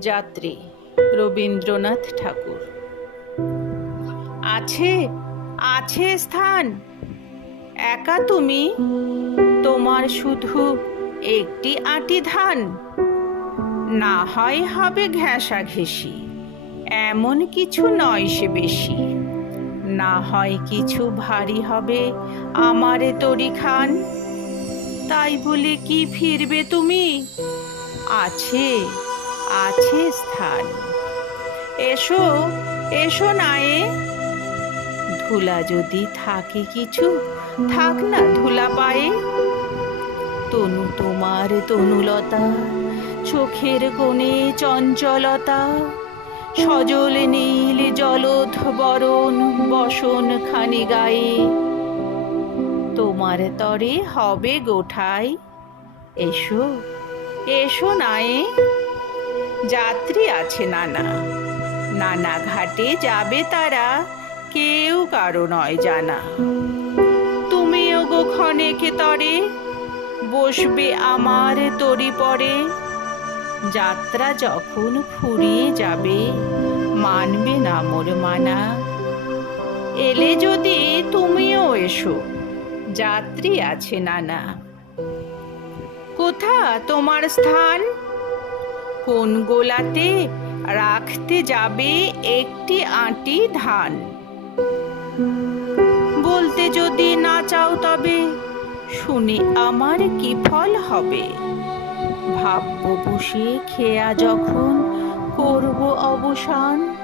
যাত্রী রবীন্দ্রনাথ ঠাকুর। আছে আছে স্থান, একা তুমি, তোমার শুধু একটি আঁটি ধান। না হয় হবে ঘেঁষাঘেঁষি, এমন কিছু নয় সে বেশি। না হয় কিছু ভারী হবে আমারে তরি খান। তাই বলে কি ফিরবে তুমি? আছে আছে স্থান। এসো এসো নায়ে, ধুলা যদি থাকে কিছু, থাক না ধুলা পায়ে। তনু তোমার তনুলতা, চোখের কোণে চঞ্চলতা, সজল নীল জলধ বরণ বসন খানি গায়ে। তোমার তরে হবে গোঠাই, এসো এসো নায়ে। যাত্রী আছে নানা, নানা ঘাটে যাবে তারা, কেউ কারো নয় জানা। তুমিও গো ক্ষণেকে তরে, বসবে আমার তরি পরে। যাত্রা যখন ফুরিয়ে যাবে, মানবে না মোর মানা। এলে যদি তুমিও এসো, যাত্রী আছে নানা। কোথা তোমার স্থান? কোন গোলাতে রাখতে যাবে একটি আঁটি ধান? বলতে যদি না চাও তবে, শুনে আমার কি ফল হবে? ভাববো বসে খেয়া যখন করব অবসান।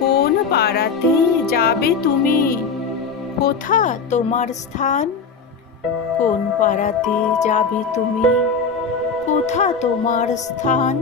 কোন পাড়াতে যাবে তুমি? কোথা তোমার স্থান? কোন পাড়াতে যাবে তুমি? কোথা তোমার স্থান?